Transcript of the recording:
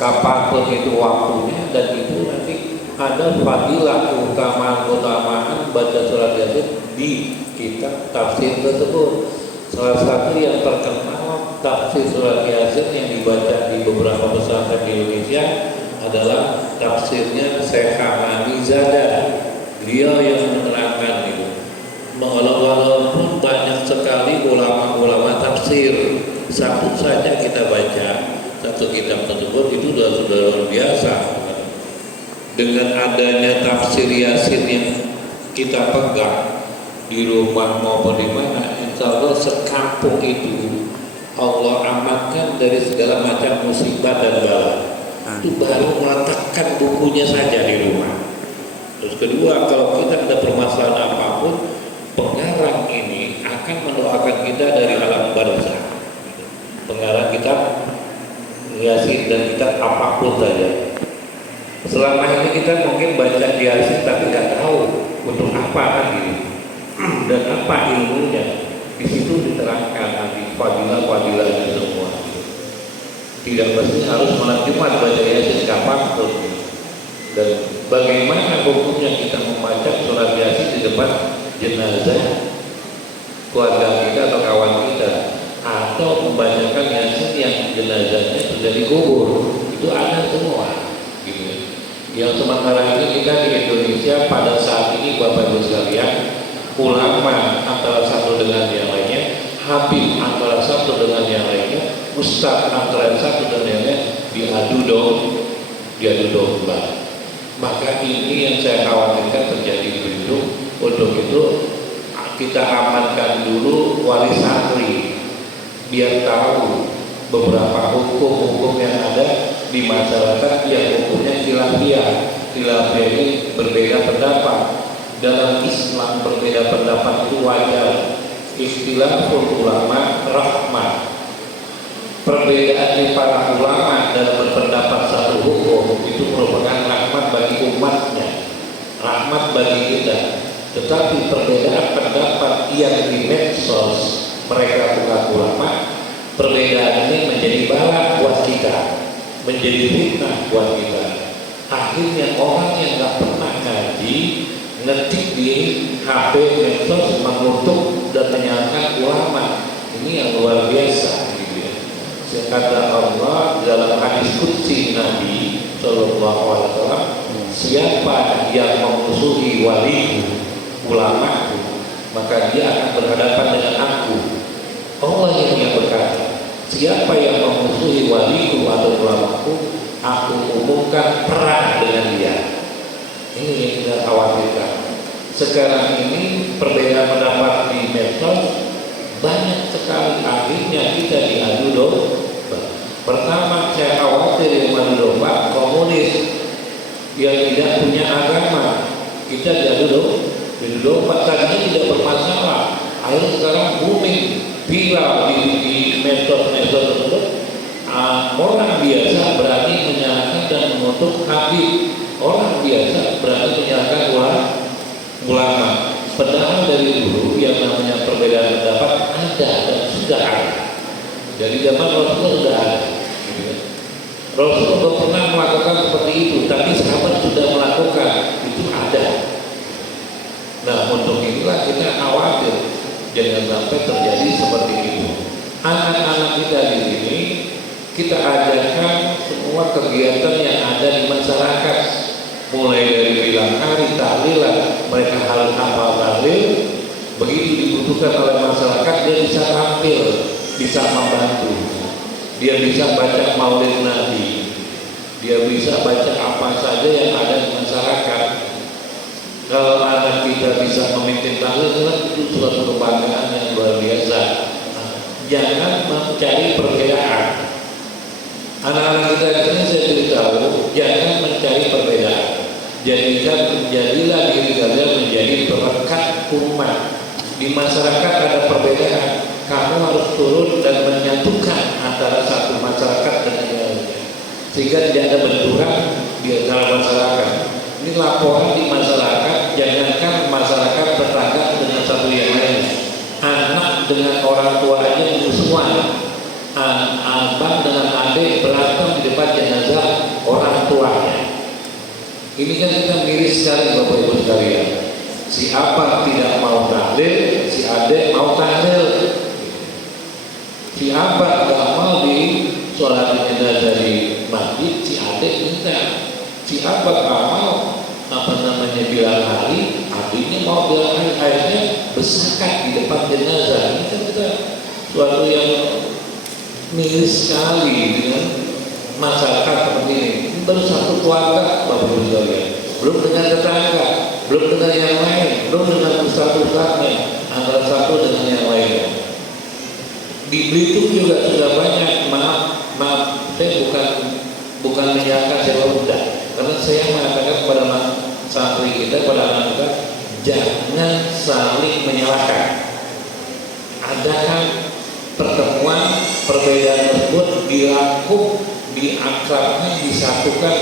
kapanpun itu waktunya, dan itu nanti ada fadilah keutamaan baca surat Yasin di kitab tafsir tersebut. Salah satu yang terkenal tafsir surat Yasin yang dibaca di beberapa pesantren di Indonesia adalah tafsirnya Syekh Hamadi Zada. Beliau yang menerangkan itu. Walaupun banyak sekali ulama-ulama tafsir, satu saja kita baca satu kitab tersebut itu sudah luar biasa. Dengan adanya tafsir Yasin yang kita pegang di rumah maupun di mana, insya Allah sekampung itu Allah amankan dari segala macam musibah dan bala. Itu baru meletakkan bukunya saja di rumah. Terus kedua, kalau kita ada permasalahan apapun, pengarang ini akan mendoakan kita dari alam barzakh. Pengarang kitab Yasin dan kitab apapun saja. Selama ini kita mungkin baca Yasin tapi nggak tahu untuk apa kan ini dan apa ilmunya. Di situ diterangkan nanti fadilah-fadilahnya semua. Tidak mesti harus malam Jumat baca Yasin kapanpun. Dan bagaimana hukumnya kita membaca surat Yasin di depan jenazah keluarga kita atau kawan kita, atau membacakan Yasin yang jenazahnya sudah dikubur, itu ada semua gitu. Yang sementara ini kita di Indonesia pada saat ini Bapak Ibu sekalian, ulama antara satu dengan yang lainnya, habib antara satu dengan yang lainnya, ustaz antara satu dengan yang lainnya, diadu domba. Maka ini yang saya khawatirkan terjadi begitu. Untuk itu kita amankan dulu wali santri biar tahu beberapa hukum-hukum yang ada di masyarakat yang hukumnya khilafiyah. Khilafiyah ini berbeda pendapat. Dalam Islam berbeda pendapat itu wajar. Istilahul ulama rahmah. Perbedaan di para ulama dalam berpendapat satu hukum itu merupakan rahmat bagi umatnya, rahmat bagi kita. Tetapi perbedaan pendapat yang di medsos mereka bukan ulama, perbedaan ini menjadi bala buat kita, menjadi fitnah buat kita. Akhirnya orang yang nggak pernah ngaji ngetik di HP medsos mengutuk dan menyalahkan ulama, ini yang luar biasa. Kata Allah dalam hadis qudsi Nabi Sallallahu Alaihi Wasallam, siapa yang memusuhi waliku, ulamaku, maka dia akan berhadapan dengan aku. Allah yang berkata, siapa yang memusuhi waliku atau ulamaku, aku umumkan perang dengan dia. Ini yang kita khawatirkan. Sekarang ini perbedaan pendapat di medsos banyak sekali, akhirnya kita diadu domba. Pertama saya khawatir yang diadu domba komunis yang tidak punya agama, kita diadu domba. Tadinya tidak bermasalah, akhirnya sekarang booming viral di medsos tersebut. Orang biasa berani menyalahkan dan mengutuk habib, orang biasa berani menyalahkan ulama. Padahal dari dulu yang namanya perbedaan pendapat ada dan sudah ada. Dari zaman Rasulullah sudah ada. Rasulullah pernah melakukan seperti itu, tapi sahabat sudah melakukan, itu ada. Nah, untuk itulah kita khawatir jangan sampai terjadi seperti itu. Anak-anak kita di sini kita ajarkan semua kegiatan yang ada di masyarakat. Mulai dari bilang hari tahlilan, mereka harus hafal tahlil. Begitu dibutuhkan oleh masyarakat, dia bisa tampil, bisa membantu. Dia bisa baca maulid Nabi, dia bisa baca apa saja yang ada di masyarakat. Kalau anak kita bisa memimpin tahlil, itu suatu kebanggaan yang luar biasa. Jangan mencari perbedaan. Anak-anak kita ini saya beritahu, jangan mencari perbedaan. Jadilah diri kalian menjadi perekat umat. Di masyarakat ada perbedaan, kamu harus turun dan menyatukan antara satu masyarakat dengan yang lainnya, sehingga tidak ada benturan di antara masyarakat. Ini laporan di masyarakat, jangankan masyarakat tetangga dengan satu yang lainnya, anak dengan orang tua aja musuhan, abang dengan adik berantem di depan jenazah Ini kan kita miris sekali Bapak Ibu sekalian. Si apa tidak mau tahlil, si adek mau tahlil. Si apa tidak mau di sholat jenazah di masjid, si adek minta. Si apa tidak mau bilang hari, adiknya mau bilang hari, akhirnya bersakat di depan jenazah. Ini kan kita suatu yang miris sekali dengan masyarakat seperti ini. Ini baru satu keluarga Bapak Ibu sekalian, belum dengan tetangga, belum dengan yang lain, belum dengan ustaz-ustaznya, antara satu dengan yang lainnya. Di Belitung juga sudah banyak. Maaf, saya bukan menyalahkan siapa udah, karena saya mengatakan kepada santri kita, pada anak kita, jangan saling menyalahkan. Adakah pertemuan perbedaan tersebut dirangkum, diakrabkan, disatukan